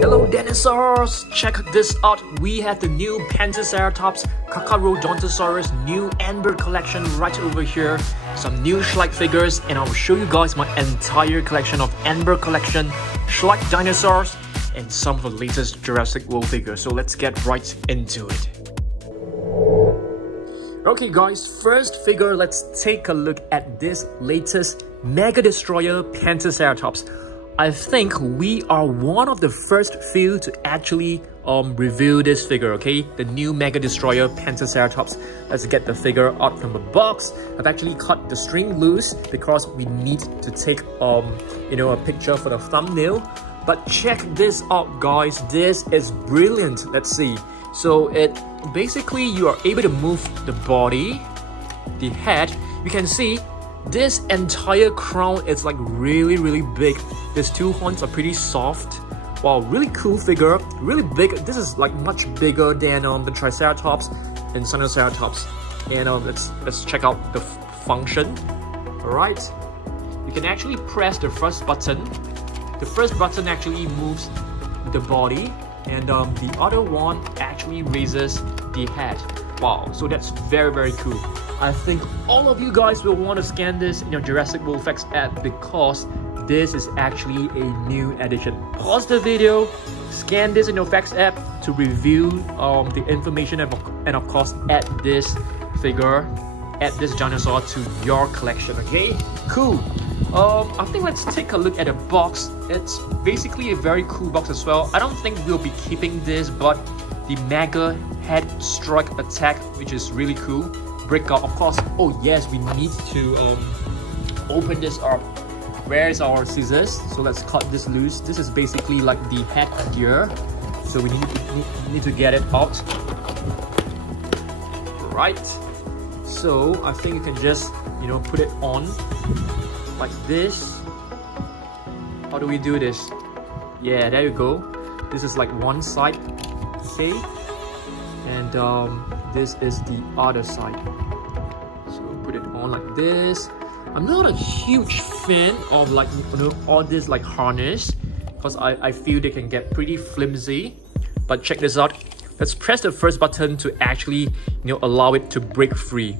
Hello Dinosaurs! Check this out, we have the new Pentaceratops Carcharodontosaurus new Amber collection right over here. Some new Schleich figures, and I'll show you guys my entire collection of Amber collection, Schleich dinosaurs, and some of the latest Jurassic World figures. So let's get right into it. Okay guys, first figure, let's take a look at this latest Mega Destroyer Pentaceratops. I think we are one of the first few to actually review this figure, okay? The new Mega Destroyer Pentaceratops. Let's get the figure out from the box. I've actually cut the string loose because we need to take a picture for the thumbnail. But check this out guys, this is brilliant. Let's see. So it basically, you are able to move the body, the head. You can see this entire crown is like really big. These two horns are pretty soft. Wow, really cool figure, really big. This is like much bigger than the Triceratops and Spinosaurus. And let's check out the function. All right, you can actually press the first button. The first button actually moves the body, and the other one actually raises the head. Wow, so that's very cool. I think all of you guys will want to scan this in your Jurassic World Facts app because this is actually a new edition. Pause the video, scan this in your Facts app to review the information and of course add this figure, add this dinosaur to your collection, okay? Cool. I think let's take a look at the box. It's basically a very cool box as well. I don't think we'll be keeping this, but the Mega Head Strike Attack, which is really cool. Breakout, of course. Oh yes, we need to open this up. Where's our scissors? So let's cut this loose. This is basically like the head gear. So we need to get it out. Right. So I think you can just put it on like this. How do we do this? Yeah, there you go. This is like one side, okay, and this is the other side. So put it on like this. I'm not a huge fan of like all this like harness because I feel they can get pretty flimsy. But check this out. Let's press the first button to actually allow it to break free.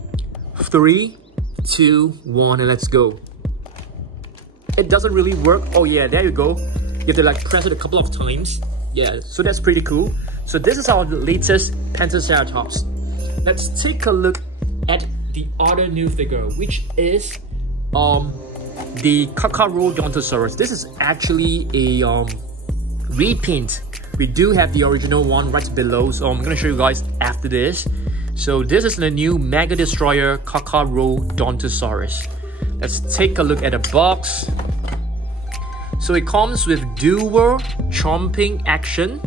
3, 2, 1, and let's go. It doesn't really work. Oh yeah, there you go. You have to like press it a couple of times. Yeah, so that's pretty cool. So this is our latest Pentaceratops. Let's take a look at the other new figure, which is the Kakarodontosaurus. This is actually a repaint. We do have the original one right below, so I'm gonna show you guys after this. So this is the new Mega Destroyer Carcharodontosaurus. Let's take a look at the box. So it comes with dual chomping action,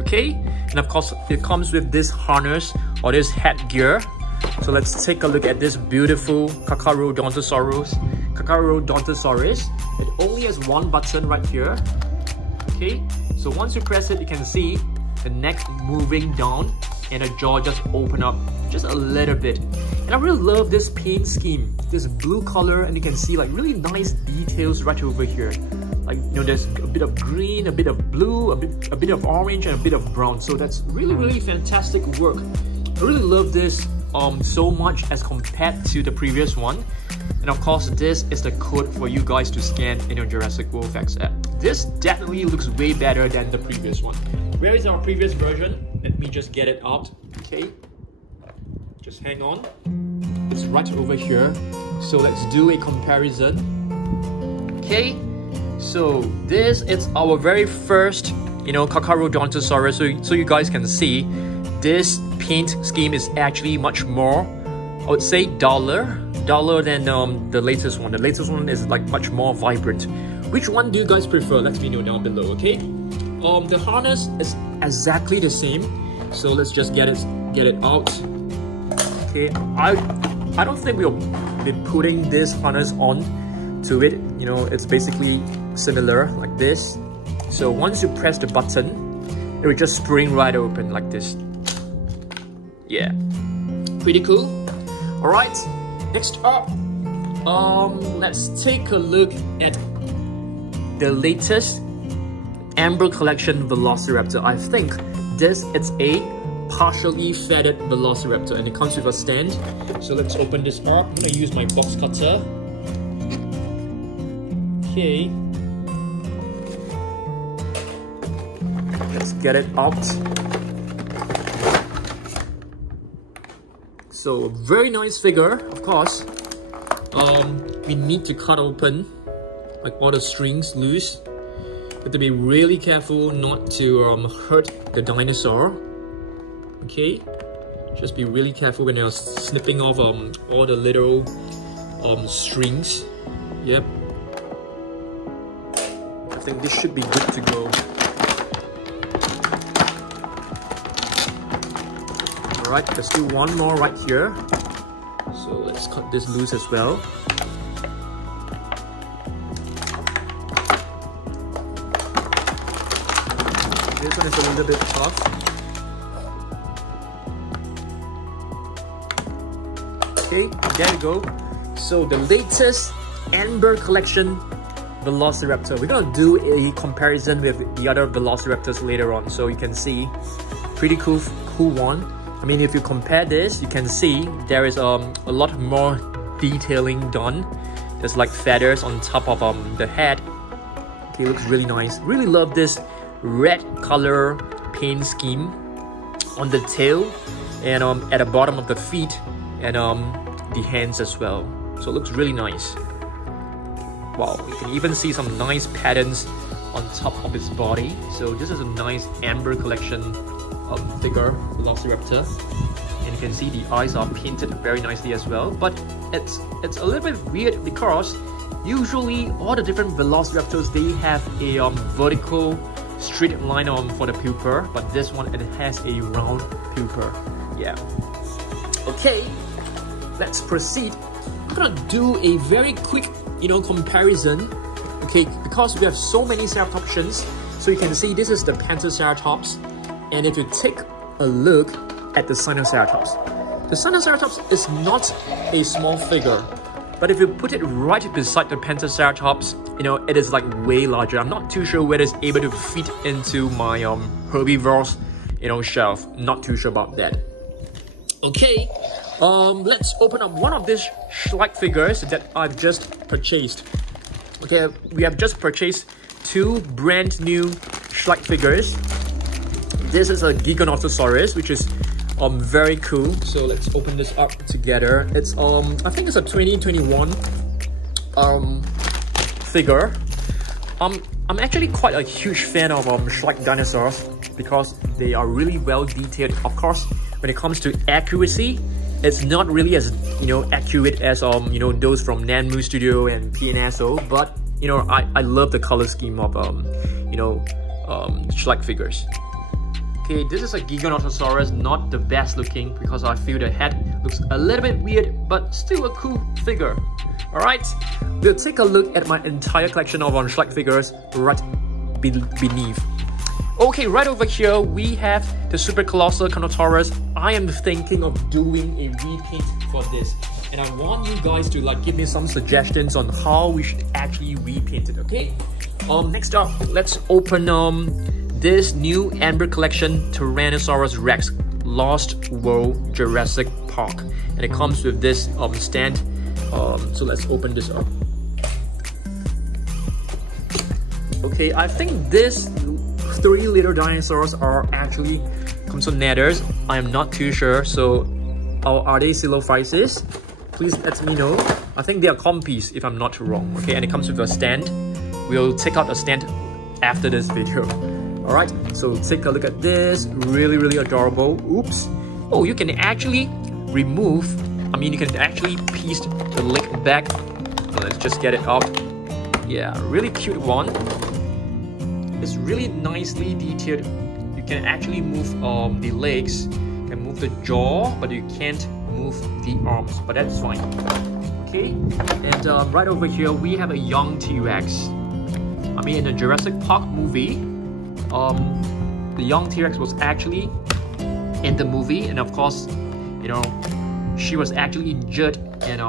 okay? And of course, it comes with this harness or this headgear. So let's take a look at this beautiful Kakarodontosaurus. It only has one button right here, okay? So once you press it, you can see the neck moving down and the jaw just open up just a little bit. And I really love this paint scheme, this blue color, and you can see like really nice details right over here. Like there's a bit of green, a bit of blue, a bit of orange, and a bit of brown. So that's really fantastic work. I really love this so much as compared to the previous one. And of course, this is the code for you guys to scan in your Jurassic World Facts app. This definitely looks way better than the previous one. Where is our previous version? Let me just get it out, okay? Just hang on. It's right over here. So let's do a comparison. Okay, so this is our very first, Kakarodontosaurus. So you guys can see this paint scheme is actually much more, I would say, duller than the latest one. The latest one is like much more vibrant. Which one do you guys prefer? Let me know down below, okay? The harness is exactly the same. So let's just get it out. Okay, I don't think we'll be putting this harness on to it. It's basically similar like this. So once you press the button, it will just spring right open like this. Yeah, pretty cool. All right, next up, let's take a look at the latest Amber Collection Velociraptor. I think this is a partially feathered Velociraptor, and it comes with a stand. So let's open this up. I'm gonna use my box cutter. Okay. Let's get it out. So, very nice figure, of course. We need to cut open like all the strings loose. You have to be really careful not to hurt the dinosaur. Okay, just be really careful when you're snipping off all the little strings. Yep. I think this should be good to go. Alright, let's do one more right here. So let's cut this loose as well. This one is a little bit tough. Okay, there we go. So the latest Amber Collection Velociraptor. We're gonna do a comparison with the other Velociraptors later on, so you can see pretty cool one. I mean, if you compare this, you can see there is a lot more detailing done. There's like feathers on top of the head. Okay, looks really nice. Really love this red color paint scheme on the tail and at the bottom of the feet and the hands as well. So it looks really nice. Wow, you can even see some nice patterns on top of its body. So this is a nice Amber Collection figure, Velociraptor. And you can see the eyes are painted very nicely as well. But it's a little bit weird because usually all the different Velociraptors, they have a vertical straight line for the pupil, but this one, it has a round pupil. Yeah. Okay, let's proceed. I'm gonna do a very quick, comparison. Okay, because we have so many ceratopsians, so you can see this is the Pentaceratops, and if you take a look at the Sinoceratops, the Sinoceratops is not a small figure, but if you put it right beside the Pentaceratops, it is like way larger. I'm not too sure whether it's able to fit into my herbivores, shelf. Not too sure about that. Okay, let's open up one of these Schleich figures that I've just purchased. Okay, we have just purchased two brand new Schleich figures. This is a Giganotosaurus, which is very cool. So let's open this up together. It's I think it's a 2021 figure. I'm actually quite a huge fan of Schleich dinosaurs because they are really well detailed. Of course, when it comes to accuracy, it's not really as accurate as those from Nanmu Studio and PNSO, but I love the color scheme of Schleich figures. Okay, this is a Giganotosaurus, not the best looking because I feel the head looks a little bit weird, but still a cool figure. Alright, we'll take a look at my entire collection of Schleich figures right beneath. Okay, right over here we have the Super Colossal Carnotaurus. I am thinking of doing a repaint for this, and I want you guys to give me some suggestions on how we should actually repaint it. Okay, next up, let's open this new Amber Collection Tyrannosaurus Rex Lost World Jurassic Park, and it comes with this stand. So let's open this up. Okay, I think these three little dinosaurs are actually Compsognathus. I am not too sure. So are they Silophysis? Please let me know. I think they are Compies if I'm not wrong. Okay, and it comes with a stand. We'll take out a stand after this video. Alright, so take a look at this. Really adorable. Oops. Oh, you can actually remove, you can actually piece the leg back. Let's just get it out. Yeah, really cute one. It's really nicely detailed. You can actually move the legs, you can move the jaw, but you can't move the arms, but that's fine. Okay, and right over here we have a young T-Rex. In the Jurassic Park movie, the young T-Rex was actually in the movie, and of course, she was actually injured, and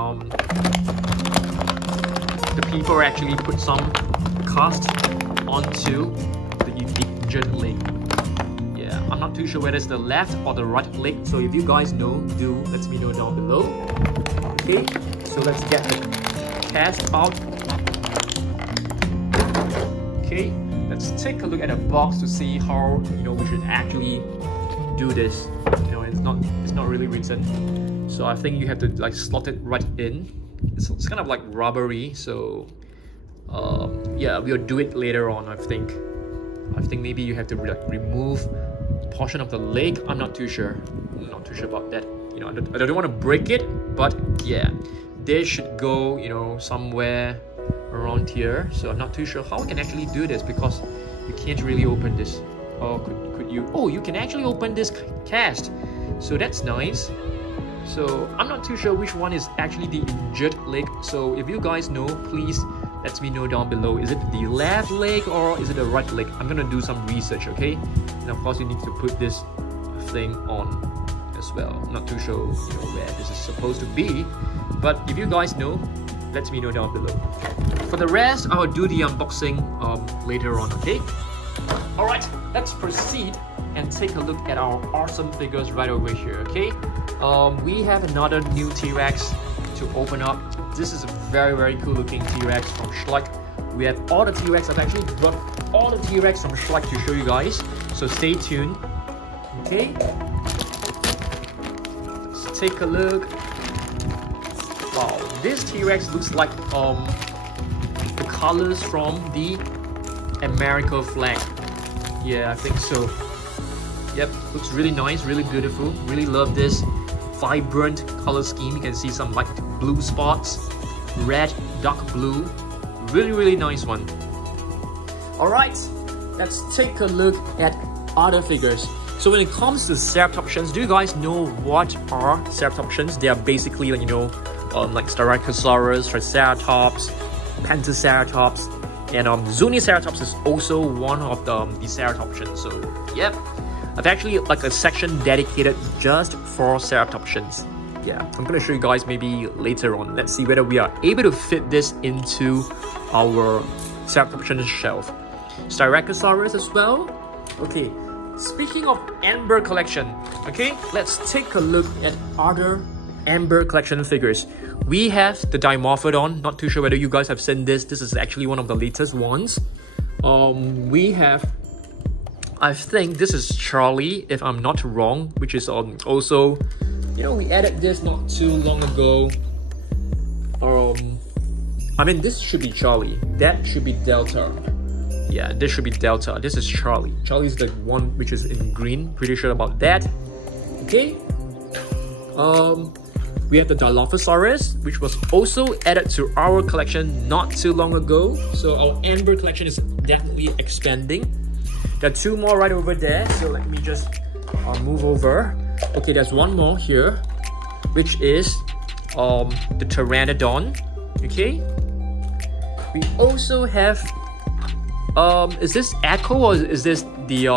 the people actually put some cast onto the injured leg. Yeah, I'm not too sure whether it's the left or the right leg. So if you guys know, do let me know down below. Okay, so let's get the cast out. Okay, let's take a look at the box to see how we should actually do this. It's not really written, so I think you have to like slot it right in. It's kind of like rubbery, so yeah, we'll do it later on. I think maybe you have to like remove a portion of the leg. I'm not too sure about that. I don't want to break it, but yeah, they should go somewhere around here. So I'm not too sure how I can actually do this, because you can't really open this. Oh, could you? Oh, you can actually open this cast, so that's nice. So I'm not too sure which one is actually the injured leg. So if you guys know, please let me know down below. Is it the left leg or is it the right leg? I'm gonna do some research, okay? And of course you need to put this thing on as well. I'm not too sure where this is supposed to be, but if you guys know, let me know down below. For the rest, I'll do the unboxing later on, okay? Alright, let's proceed and take a look at our awesome figures right over here, okay? We have another new T-Rex to open up. This is a very cool looking T-Rex from Schleich. We have all the T-Rex. I've actually brought all the T-Rex from Schleich to show you guys, so stay tuned. Okay, let's take a look. Wow, this T-Rex looks like the colors from the America flag. Yeah, I think so. Yep, looks really nice, really beautiful. Really love this vibrant color scheme. You can see some like blue spots, red, dark blue. Really nice one. Alright, let's take a look at other figures. So when it comes to ceratopsians, do you guys know what are ceratopsians? They are basically like Styracosaurus, Triceratops, Pentaceratops, and Zuniceratops is also one of the ceratopsians. So yep, I've actually like a section dedicated just for ceratopsians. Yeah, I'm gonna show you guys maybe later on. Let's see whether we are able to fit this into our ceratopsian shelf. Styracosaurus as well. Okay, speaking of Amber collection, okay, let's take a look at other Amber collection figures. We have the Dimorphodon. Not too sure whether you guys have seen this. This is actually one of the latest ones. We have, I think this is Charlie, if I'm not wrong, which is also, we added this not too long ago. I mean, this should be Charlie. That should be Delta. Yeah, this should be Delta. This is Charlie. Charlie's the one which is in green. Pretty sure about that. Okay. We have the Dilophosaurus, which was also added to our collection not too long ago. So our Amber collection is definitely expanding. There are two more right over there. So let me just move over. Okay, there's one more here, which is the Pteranodon. Okay. We also have is this Echo or is this the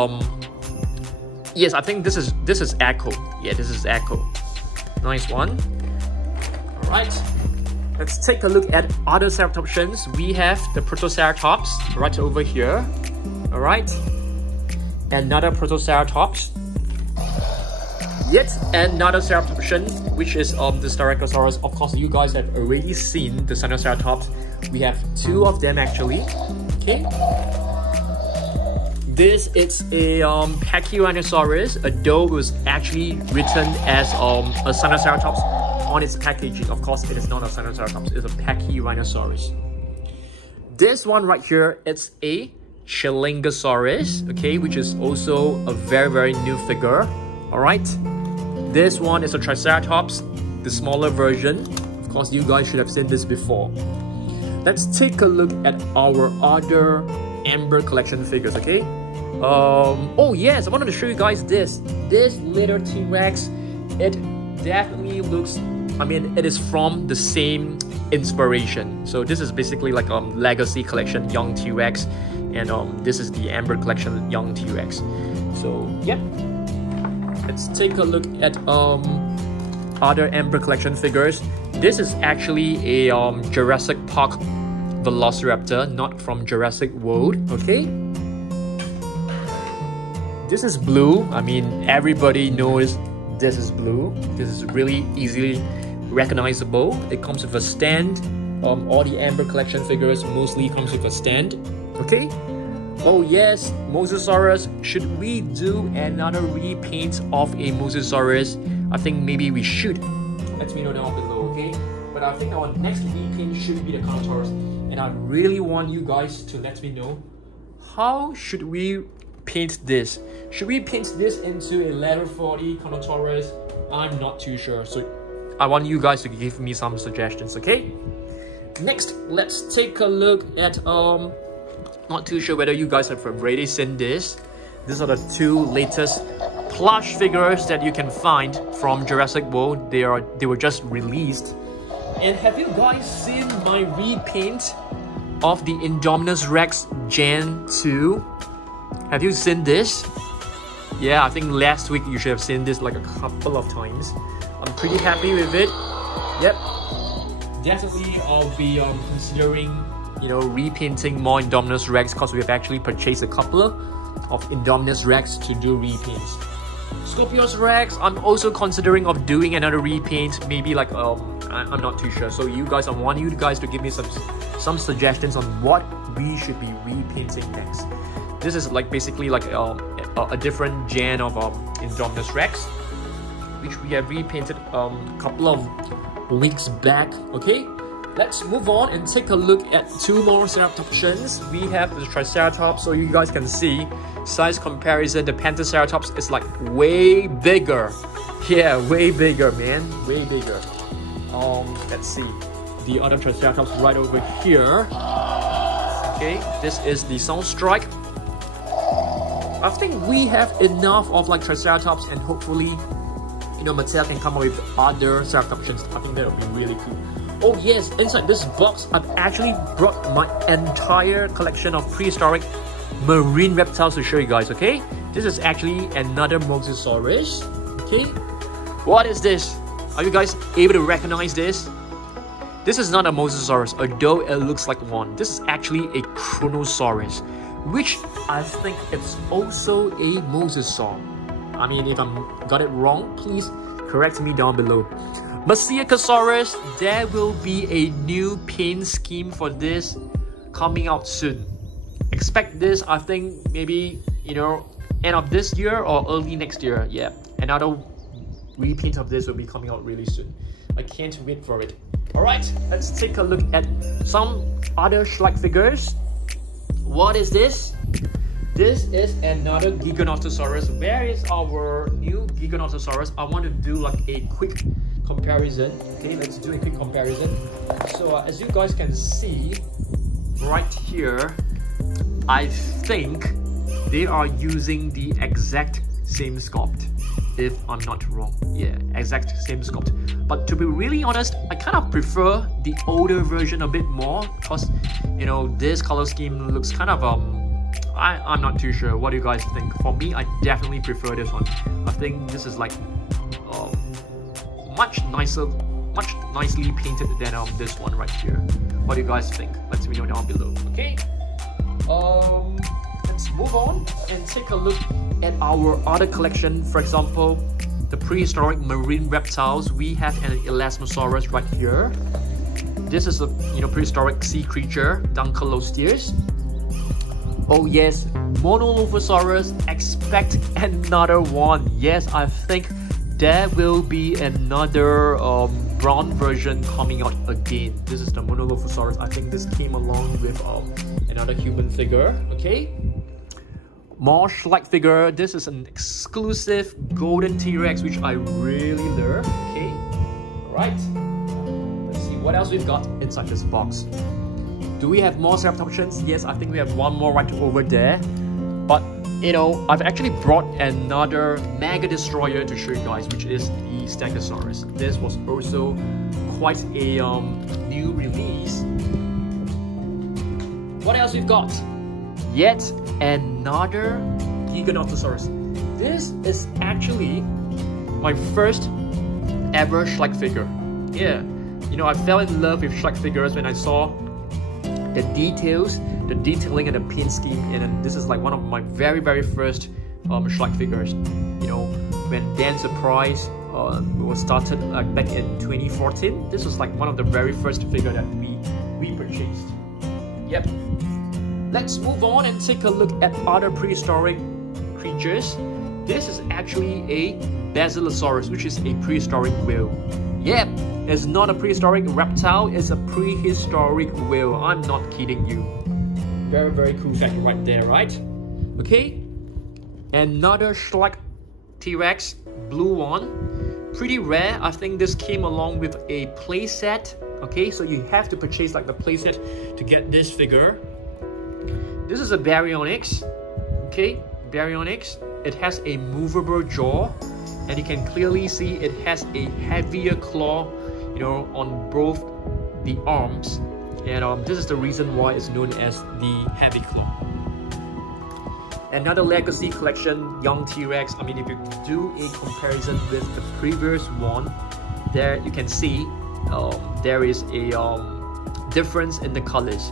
yes, I think this is Echo. Yeah, this is Echo. Nice one. Alright, let's take a look at other ceratopsians. We have the Protoceratops right over here. Alright, another Protoceratops. Yet another ceratopsian, which is the Styracosaurus. Of course, you guys have already seen the Sinoceratops. We have two of them actually. Okay. This is a Pachyrhinosaurus, although it was actually written as a Sinoceratops on its packaging. Of course, it is not a Sinoceratops, it's a Pachyrhinosaurus. This one right here, it's a Chilingosaurus, okay, which is also a very new figure. Alright, this one is a Triceratops, the smaller version. Of course, you guys should have seen this before. Let's take a look at our other Amber collection figures, okay? Oh yes, I wanted to show you guys this little T-Rex. It definitely looks, I mean, it is from the same inspiration. So this is basically like Legacy collection young T-Rex, and this is the Amber collection young T-Rex. So yeah, let's take a look at other Amber collection figures. This is actually a Jurassic Park Velociraptor, not from Jurassic World, okay? this is blue. I mean, everybody knows this is blue. This is really easily recognizable. It comes with a stand. All the Amber collection figures mostly comes with a stand. Okay. Oh yes, Mosasaurus. Should we do another repaint of a Mosasaurus? I think maybe we should. Let me know down below, okay? But I think our next repaint should be the Giganotosaurus. And I really want you guys to let me know, how should we paint this? Should we paint this into a letter 40 Giganotosaurus? I'm not too sure. So I want you guys to give me some suggestions, okay? Next, let's take a look at not too sure whether you guys have already seen this. These are the two latest plush figures that you can find from Jurassic World. They were just released. And have you guys seen my repaint of the Indominus Rex Gen 2? Have you seen this? Yeah, I think last week you should have seen this like a couple of times. I'm pretty happy with it. Yep. Definitely I'll be considering, you know, repainting more Indominus Rex because we've actually purchased a couple of Indominus Rex to do repaints. Scorpios Rex, I'm also considering of doing another repaint, maybe like I'm not too sure. So you guys, I want you guys to give me some suggestions on what we should be repainting next. This is like basically like a different gen of Indominus Rex, which we have repainted a couple of weeks back. Okay, let's move on and take a look at two more setup options. We have the Triceratops, so you guys can see size comparison. The Pentaceratops is like way bigger. Yeah, way bigger, man, way bigger. Let's see the other Triceratops right over here. Okay, this is the Soundstrike. I think we have enough of like Triceratops, and hopefully, you know, Mattel can come up with other setup options. I think that would be really cool. Oh yes, inside this box, I've actually brought my entire collection of prehistoric marine reptiles to show you guys, okay? This is actually another Mosasaurus, okay? What is this? Are you guys able to recognize this? This is not a Mosasaurus, although it looks like one. This is actually a Chronosaurus, which I think it's also a Mosasaur. I mean, if I got it wrong, please correct me down below. Mosasaurus, there will be a new paint scheme for this coming out soon. Expect this, I think, maybe, you know, end of this year or early next year. Yeah, another repaint of this will be coming out really soon. I can't wait for it. Alright, let's take a look at some other Schleich figures. What is this? This is another Giganotosaurus. Where is our new Giganotosaurus? I want to do like a quick comparison. Okay, let's do a quick comparison. So as you guys can see right here, I think they are using the exact same sculpt, if I'm not wrong. Yeah, exact same sculpt. But to be really honest, I kind of prefer the older version a bit more, because, you know, this color scheme looks kind of I'm not too sure. What do you guys think? For me, I definitely prefer this one. I think this is like much nicely painted than this one right here. What do you guys think? Let me know down below. Okay. Let's move on and take a look at our other collection. For example, the prehistoric marine reptiles. We have an Allosaurus right here. This is a prehistoric sea creature, Dunkleosteus. Oh yes, Monolophosaurus, expect another one. Yes, I think there will be another brown version coming out again. This is the Monolophosaurus. I think this came along with another human figure. Okay, more Schleich figure. This is an exclusive golden T-Rex, which I really love. Okay, right. Let's see what else we've got inside this box. Do we have more setup options? Yes, I think we have one more right over there. But, you know, I've actually brought another Mega Destroyer to show you guys, which is the Stegosaurus. This was also quite a new release. What else we've got? Yet another Giganotosaurus. This is actually my first ever Schleich figure. Yeah, you know, I fell in love with Schleich figures when I saw the details, the detailing and the paint scheme, and this is like one of my very first Schleich figures. You know, when Dan Surprise was started back in 2014, this was like one of the very first figure that we purchased. Yep. Let's move on and take a look at other prehistoric creatures. This is actually a Basilosaurus, which is a prehistoric whale. Yep, it's not a prehistoric reptile, it's a prehistoric whale. I'm not kidding you. Very, very cool fact right there, right? Okay. Another Schleich T-Rex, blue one. Pretty rare. I think this came along with a playset. Okay, so you have to purchase like the playset to get this figure. This is a Baryonyx. Okay, Baryonyx. It has a movable jaw, and you can clearly see it has a heavier claw, you know, on both the arms. And this is the reason why it's known as the heavy claw. Another legacy collection, young T-Rex. I mean, if you do a comparison with the previous one, there you can see there is a difference in the colors.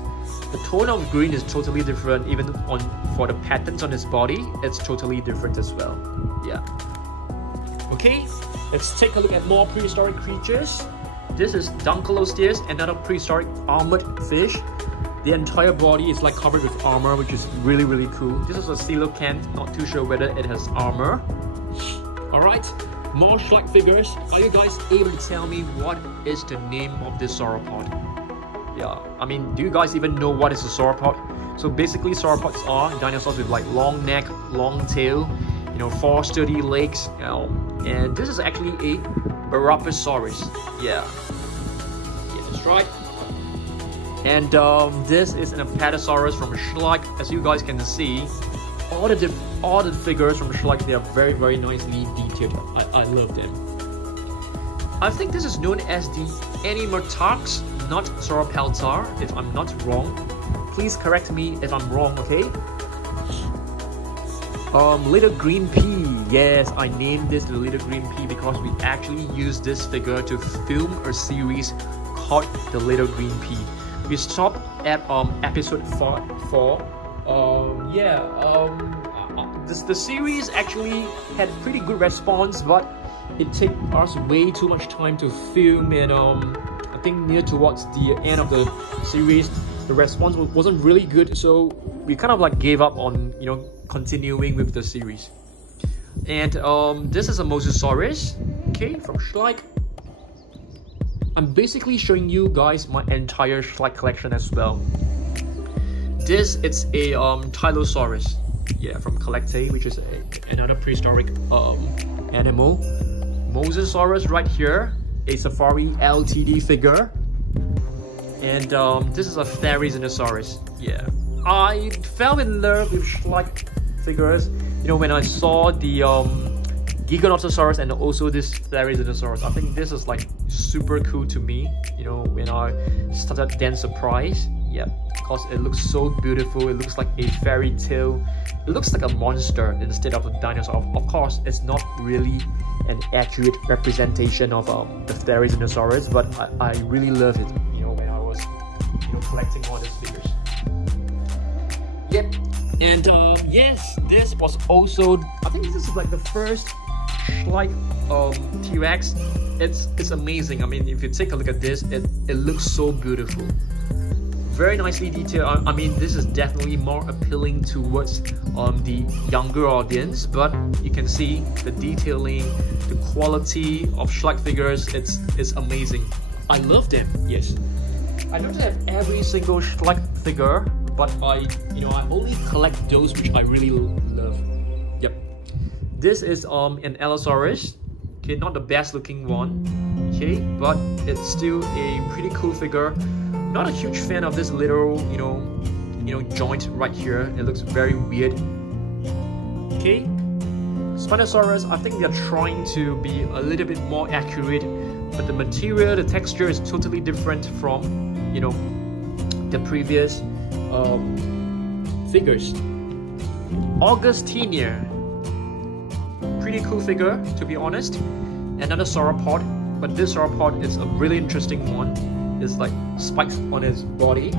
The tone of green is totally different, even for the patterns on his body, it's totally different as well. Yeah. Okay, let's take a look at more prehistoric creatures. This is Dunkleosteus, another prehistoric armored fish. The entire body is like covered with armor, which is really, really cool. This is a coelacanth, not too sure whether it has armor. Alright, more Schleich figures. Are you guys able to tell me what is the name of this sauropod? Yeah, I mean, do you guys even know what is a sauropod? So basically, sauropods are dinosaurs with like long neck, long tail, you know, 4 sturdy legs. And this is actually a Velociraptor. Yeah, that's right. And this is an Apatosaurus from Schleich. As you guys can see, all the figures from Schleich, they are very, very nicely detailed. I love them. I think this is known as the Animatox, not Sauropeltar, if I'm not wrong. Please correct me if I'm wrong, okay? Little Green Pea. Yes, I named this the Little Green Pea because we actually used this figure to film a series called The Little Green Pea. We stopped at episode 4. The series actually had pretty good response, but it took us way too much time to film, and I think near towards the end of the series, the response wasn't really good, so we kind of like gave up on, you know, continuing with the series. And this is a Mosasaurus, okay, from Schleich. I'm basically showing you guys my entire Schleich collection as well. This is a Tyrannosaurus, yeah, from Collectate, which is another prehistoric animal. Mosasaurus right here, a Safari LTD figure. And this is a Therizinosaurus. Yeah, I fell in love with Schleich figures, you know, when I saw the Giganotosaurus and also this Therizinosaurus. I think this is like super cool to me, you know, when I started Dan Surprise. Yeah, because it looks so beautiful. It looks like a fairy tale. It looks like a monster instead of a dinosaur. Of course, it's not really an accurate representation of the Therizinosaurus, but I really love it, you know, when I was, you know, collecting all these figures. Yep. And yes, this was also, I think this is like the first Schleich T-Rex. It's amazing. I mean, if you take a look at this, it looks so beautiful. Very nicely detailed. I mean, this is definitely more appealing towards the younger audience, but you can see the detailing, the quality of Schleich figures, it's amazing. I love them, yes. I don't have every single Schleich figure, but I only collect those which I really love. Yep. This is an Allosaurus. Okay, not the best looking one. Okay, but it's still a pretty cool figure. Not a huge fan of this little, you know, joint right here. It looks very weird. Okay. Spinosaurus, I think they're trying to be a little bit more accurate, but the material, the texture is totally different from, you know, the previous figures. Augustinia, pretty cool figure, to be honest. Another sauropod, but this sauropod is a really interesting one. It's like spikes on his body.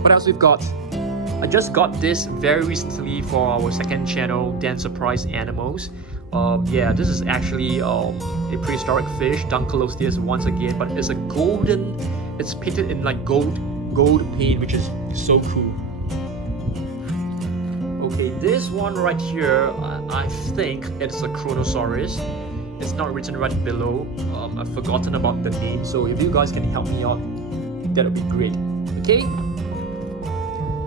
What else we've got? I just got this very recently for our second channel, Dan Surprise Animals. Yeah, this is actually a prehistoric fish, Dunkleosteus once again, but it's a golden, it's painted in like gold paint, which is so cool. Okay, this one right here, I think it's a Kronosaurus. It's not written right below. I've forgotten about the name, so if you guys can help me out, that would be great. Okay.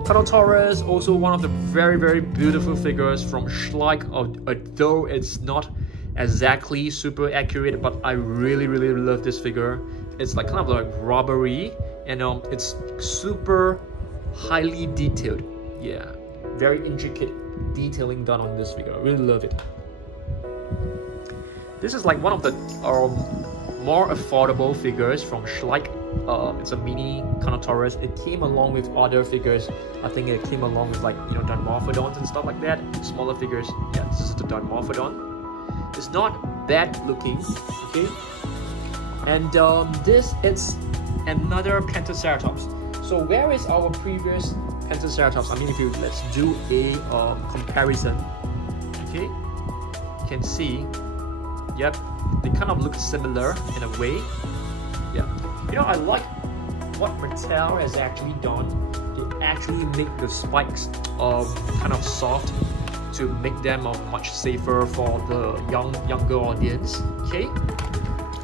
Giganotosaurus, also one of the very beautiful figures from Schleich, although it's not exactly super accurate, but I really love this figure. It's like kind of like rubbery, and it's super highly detailed. Yeah, very intricate detailing done on this figure. I really love it. This is like one of the more affordable figures from Schleich. It's a mini Giganotosaurus. It came along with other figures. I think it came along with like, you know, Dimorphodons and stuff like that. Smaller figures. Yeah, this is the Dimorphodon. It's not bad looking, okay? And this is another Pentaceratops. So where is our previous Pentaceratops? I mean, if you let's do a comparison, okay? You can see, yep, they kind of look similar in a way. Yeah. You know, I like what Mattel has actually done. They actually make the spikes kind of soft to make them much safer for the younger audience. Okay.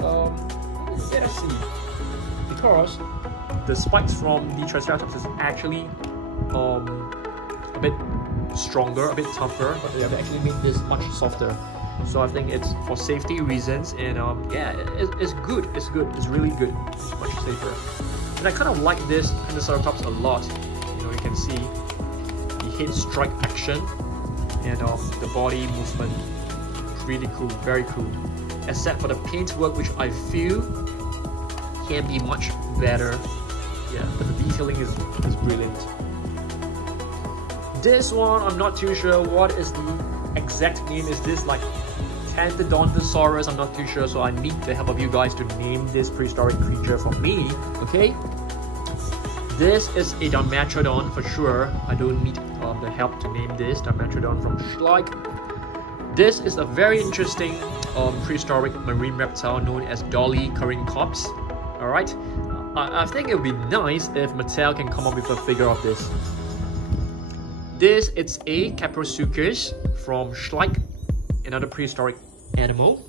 Let us see. Because the spikes from the Triceratops is actually a bit stronger, a bit tougher, but they have actually made this much softer. So I think it's for safety reasons, and yeah, it's good. It's good. It's really good. It's much safer. And I kind of like this Pentaceratops a lot. You know, you can see the head strike action and the body movement. Really cool. Very cool. Except for the paintwork, which I feel can be much better. Yeah, but the detailing is brilliant. This one, I'm not too sure what is the exact name. Is this like Kakarodrontosaurus? I'm not too sure, so I need the help of you guys to name this prehistoric creature for me, okay? This is a Dimetrodon for sure. I don't need the help to name this. Dimetrodon from Schleich. This is a very interesting prehistoric marine reptile known as Dollycoryncops. Alright? I think it would be nice if Mattel can come up with a figure of this. This is a Caprosuchus from Schleich, another prehistoric animal.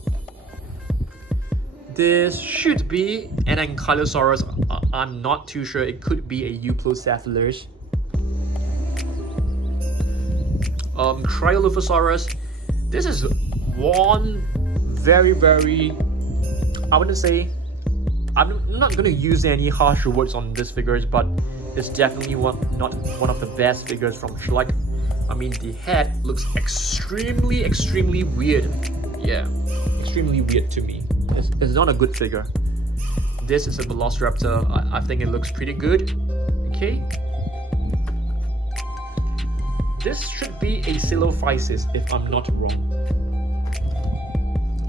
This should be an Ankylosaurus. I'm not too sure. It could be a Euplocephalus. Cryolophosaurus. This is one very, I wouldn't say, I'm not going to use any harsh words on this figures, but it's definitely not one of the best figures from Schleich. I mean, the head looks extremely weird. Yeah, extremely weird to me. It's not a good figure. This is a Velociraptor. I think it looks pretty good. Okay. This should be a Silophysis, if I'm not wrong.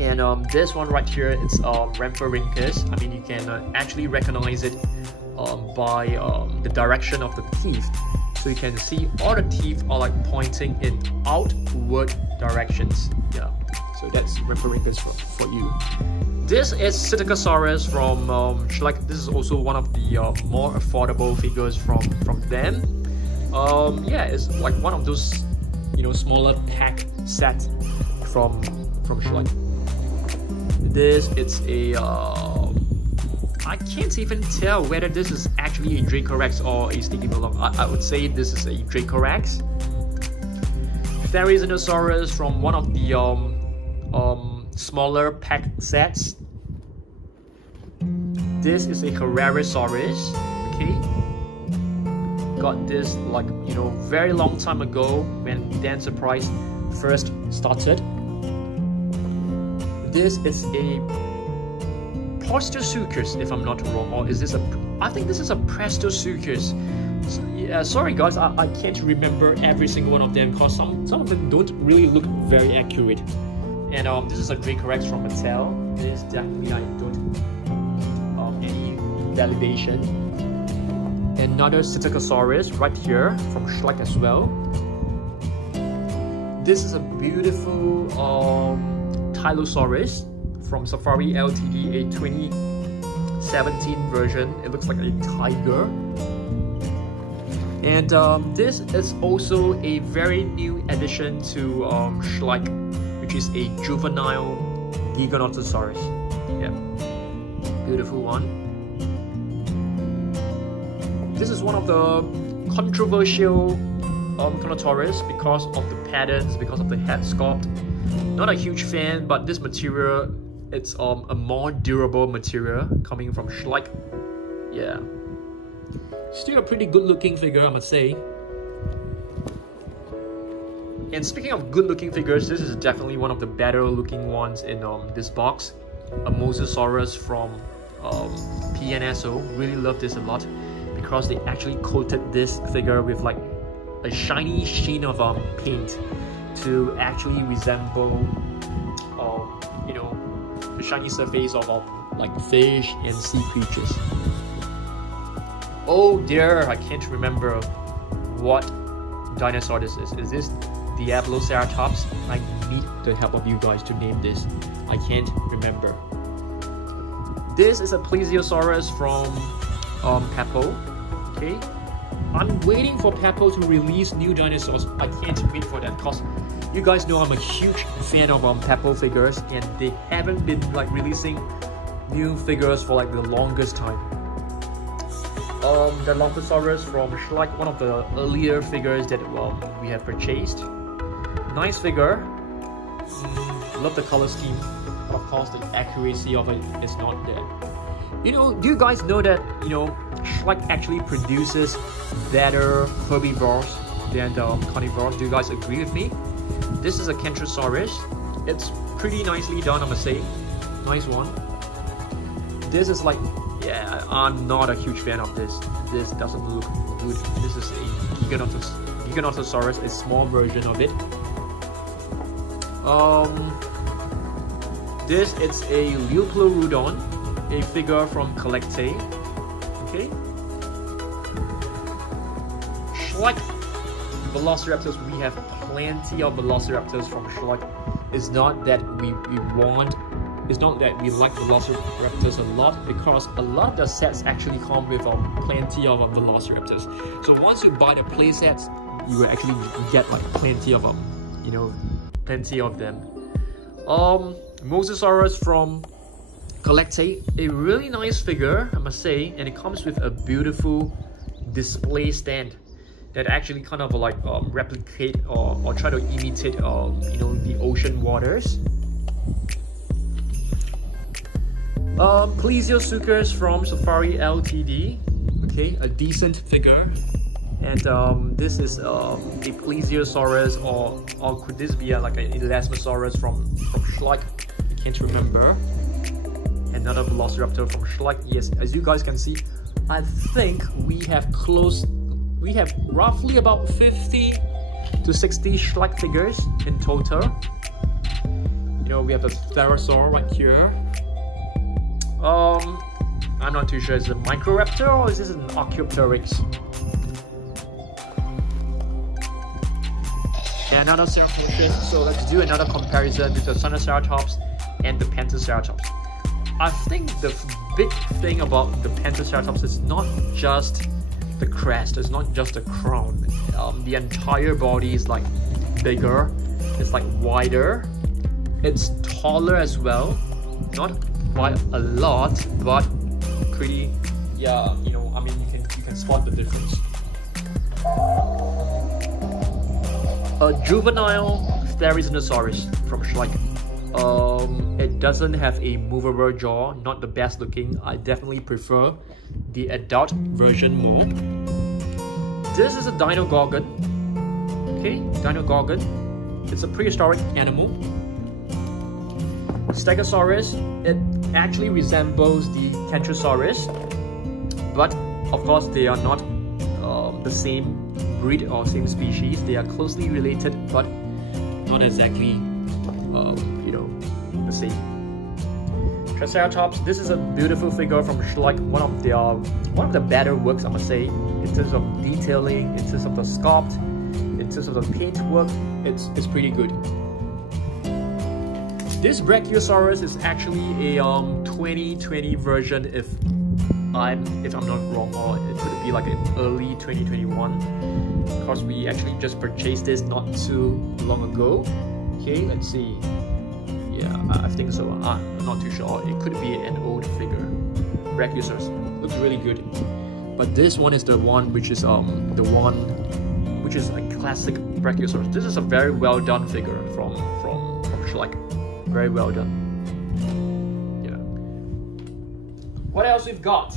And this one right here, it's Rhamphorhynchus. I mean, you can actually recognize it by the direction of the teeth. So you can see all the teeth are like pointing in outward directions. Yeah, so that's Rhamphorhynchus for you. This is Psittacosaurus from Schleich. This is also one of the more affordable figures from them. Yeah, it's like one of those, you know, smaller pack sets from Schleich. This it's a I can't even tell whether this is actually a Dracorex or a Stygimoloch. I would say this is a Dracorex. Tyrannosaurus from one of the smaller pack sets. This is a Herrerasaurus. Okay, got this like, you know, very long time ago when Dan Surprise first started. This is a Prestosuchus, if I'm not wrong, or is this a? I think this is a Prestosuchus. So, yeah, sorry guys, I can't remember every single one of them because some of them don't really look very accurate. And this is a Dracorex from Mattel. This definitely I don't any validation. Another Psittacosaurus right here from Schleich as well. This is a beautiful Tyrannosaurus from Safari Ltd, a 2017 version. It looks like a tiger. And this is also a very new addition to Schleich, which is a juvenile Giganotosaurus. Yeah, beautiful one. This is one of the controversial Carnotaurus because of the patterns, because of the head sculpt. Not a huge fan, but this material, it's a more durable material coming from Schleich. Yeah, still a pretty good looking figure, I must say. And speaking of good looking figures, this is definitely one of the better looking ones in this box. A Mosasaurus from PNSO. Really love this a lot because they actually coated this figure with like a shiny sheen of paint to actually resemble you know, the shiny surface of like fish and sea creatures. Oh dear, I can't remember what dinosaur this is. Is this the Allosaurus? I need the help of you guys to name this. I can't remember. This is a Plesiosaurus from Peppo. Okay, I'm waiting for Peppo to release new dinosaurs. I can't wait for that because you guys know I'm a huge fan of Peppo figures, and they haven't been like releasing new figures for like the longest time. The Allosaurus from Schleich, one of the earlier figures that we have purchased. Nice figure. Love the color scheme. Of course, the accuracy of it is not there. You know, do you guys know that, you know, Schleich actually produces better herbivores than carnivores? Do you guys agree with me? This is a Kentrosaurus. It's pretty nicely done, I must say. Nice one. This is like, yeah, I'm not a huge fan of this. This doesn't look good. This is a Giganotosaurus, a small version of it. This is a Leupleurodon, a figure from Collectae. Okay. Schleich Velociraptors, we have plenty of Velociraptors from Schleich. It's not that it's not that we like Velociraptors a lot, because a lot of the sets actually come with plenty of Velociraptors. So once you buy the play sets, you will actually get like plenty of them, you know, plenty of them. Mosasaurus from Collectae, a really nice figure, I must say, and it comes with a beautiful display stand that actually kind of like replicate or try to imitate you know, the ocean waters. Plesiosaurus from Safari Ltd. Okay, a decent figure. And this is a Plesiosaurus, or could this be like an Elasmosaurus from Schleich? I can't remember. Another Velociraptor from Schleich. Yes, as you guys can see, I think we have roughly about 50 to 60 Schleich figures in total. You know, we have the Pterosaur right here. I'm not too sure, is it a Microraptor or is this an Archaeopteryx? Another Ceratops. So let's do another comparison with the Dinoceratops and the Pentaceratops. I think the big thing about the Pentaceratops is not just the crest, it's not just the crown. The entire body is like bigger, it's like wider, it's taller as well. Not quite a lot, but pretty, yeah, you know, I mean, you can spot the difference. A juvenile Tyrannosaurus from Schleich. It doesn't have a movable jaw, not the best looking. I definitely prefer the adult version more. This is a Dinogorgon. Okay, Dinogorgon. It's a prehistoric animal. Stegosaurus, it actually resembles the Kentrosaurus, but of course they are not the same breed or same species. They are closely related, but not exactly you know, the same. Triceratops. This is a beautiful figure from Schleich, one of the better works, I must say, in terms of detailing, in terms of the sculpt, in terms of the paint work. It's pretty good. This Brachiosaurus is actually a 2020 version, if I'm not wrong, or it could be like an early 2021, because we actually just purchased this not too long ago. Okay, let's see. Yeah, I think so. I'm not too sure. It could be an old figure. Brachiosaurus looks really good, but this one is the one which is a classic Brachiosaurus. This is a very well done figure from Schleich. Very well done. Yeah. What else we've got?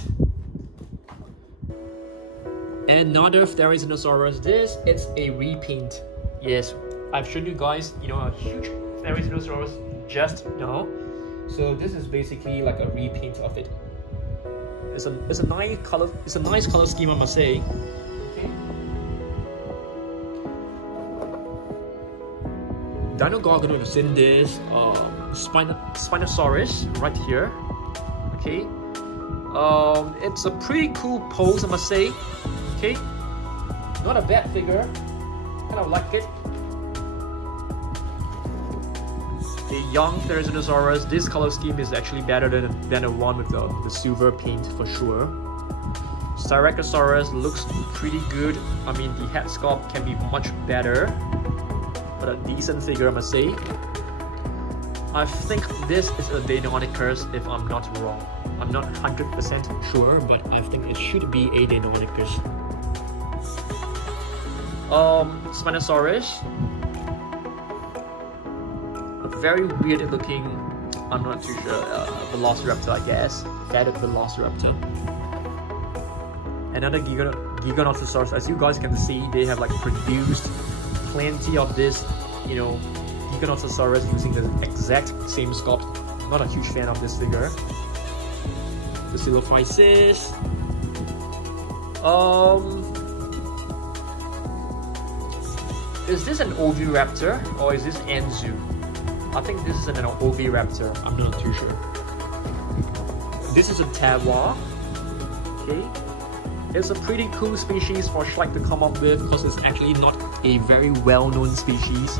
Another Tyrannosaurus. This is a repaint. Yes, I've shown you guys, a huge Tyrannosaurus just now. So this is basically like a repaint of it. It's a nice color. It's a nice color scheme, I must say. Okay. Dino is in this Spinosaurus right here. Okay. It's a pretty cool pose, I must say. Okay. Not a bad figure. Kind of like it. The young Tyrannosaurus. This color scheme is actually better than the one with the silver paint for sure. Styracosaurus looks pretty good. I mean, the head sculpt can be much better, but a decent figure, I must say. I think this is a Deinonychus, if I'm not wrong. I'm not 100% sure, but I think it should be a Deinonychus. Spinosaurus. A very weird looking, I'm not too sure, Velociraptor, I guess. Feathered Velociraptor. Another Giganotosaurus. As you guys can see, they have like produced plenty of this, Giganotosaurus using the exact same sculpt. Not a huge fan of this figure. The Silophysis. Is this an Oviraptor or is this Anzu? I think this is an Oviraptor. I'm not too sure. This is a Tawa. Okay. It's a pretty cool species for Schleich to come up with because it's actually not a very well-known species.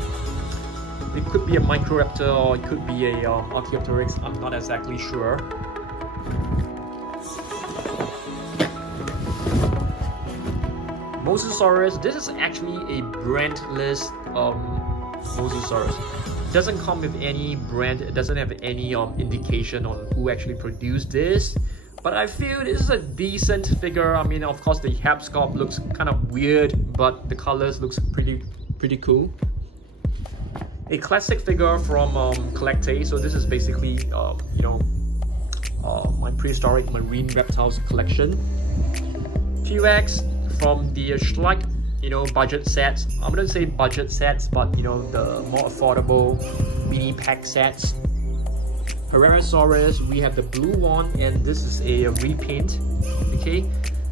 It could be a Microraptor or it could be a Archaeopteryx. I'm not exactly sure. Mosasaurus. This is actually a brandless Mosasaurus. It doesn't come with any brand. It doesn't have any indication on who actually produced this. But I feel this is a decent figure. I mean, of course, the head sculpt looks kind of weird, but the colors looks pretty cool. A classic figure from Collectate. So this is basically, my prehistoric marine reptiles collection. TRex from the Schleich, budget sets. I wouldn't say budget sets, but the more affordable mini pack sets. Tyrannosaurus, we have the blue one, and this is a repaint. Okay,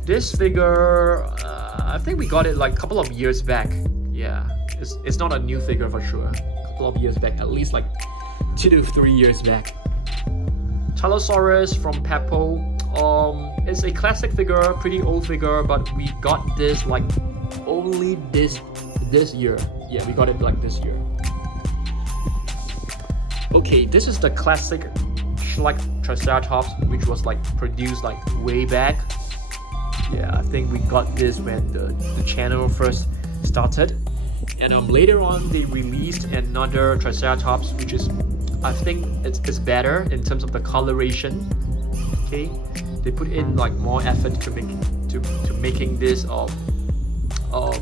this figure, I think we got it like a couple of years back. Yeah, it's not a new figure for sure. A couple of years back, at least like 2 to 3 years back. Allosaurus from Peppo. It's a classic figure, pretty old figure, but we got this like only this year. Yeah, we got it like this year. Okay, this is the classic Schleich Triceratops, which was like produced like way back. Yeah, I think we got this when the channel first started. And later on they released another Triceratops, which is, I think it's better in terms of the coloration. Okay, they put in like more effort to making this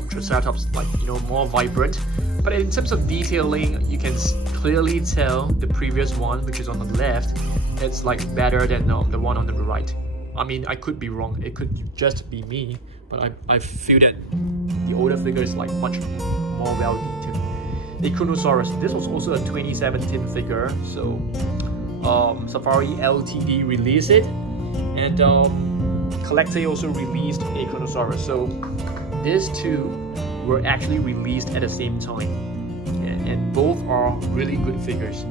Triceratops like more vibrant. But in terms of detailing, you can clearly tell the previous one, which is on the left, it's like better than the one on the right. I mean, I could be wrong. It could just be me, but I feel that the older figure is like much more well detailed. Giganotosaurus. This was also a 2017 figure, so Safari Ltd released it, and Collectate also released Giganotosaurus. So these two were actually released at the same time, and both are really good figures.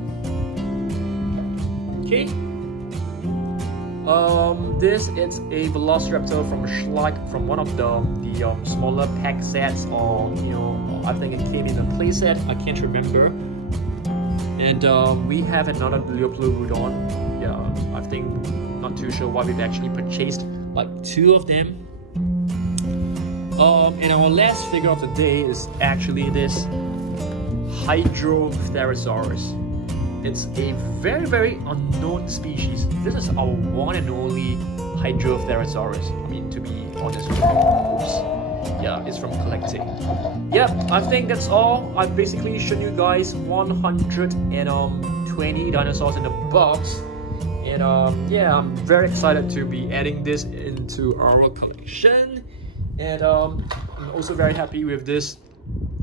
Okay, This is a Velociraptor from Schleich, from one of the smaller pack sets, or I think it came in a play set. I can't remember. And we have another Leopleurodon. Yeah, I think not too sure why we've actually purchased like 2 of them. And our last figure of the day is actually this Hydropterosaurus. It's a very unknown species. This is our one and only Hydropterosaurus. I mean, to be honest with you. Oops. Yeah, it's from collecting. Yep, I think that's all. I've basically shown you guys 120 dinosaurs in the box. And yeah, I'm very excited to be adding this into our collection. And I'm also very happy with this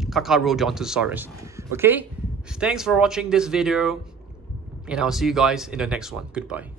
Kakarodontosaurus. Okay, thanks for watching this video, and I'll see you guys in the next one. Goodbye.